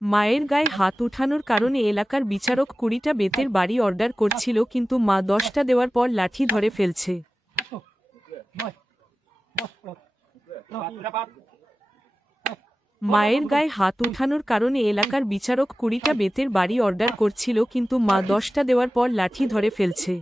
মায়ের গায়ে হাত উঠানোর কারণে এলাকার বিচারক ২০টা বেতের বাড়ি অর্ডার করছিল, কিন্তু মা ১০টা দেওয়ার পর লাঠি ধরে ফেলছে। মায়ের গায়ে হাত উঠানোর কারণে এলাকার বিচারক ২০টা বেতের বাড়ি অর্ডার করছিল, কিন্তু মা ১০টা দেওয়ার পর লাঠি ধরে ফেলছে।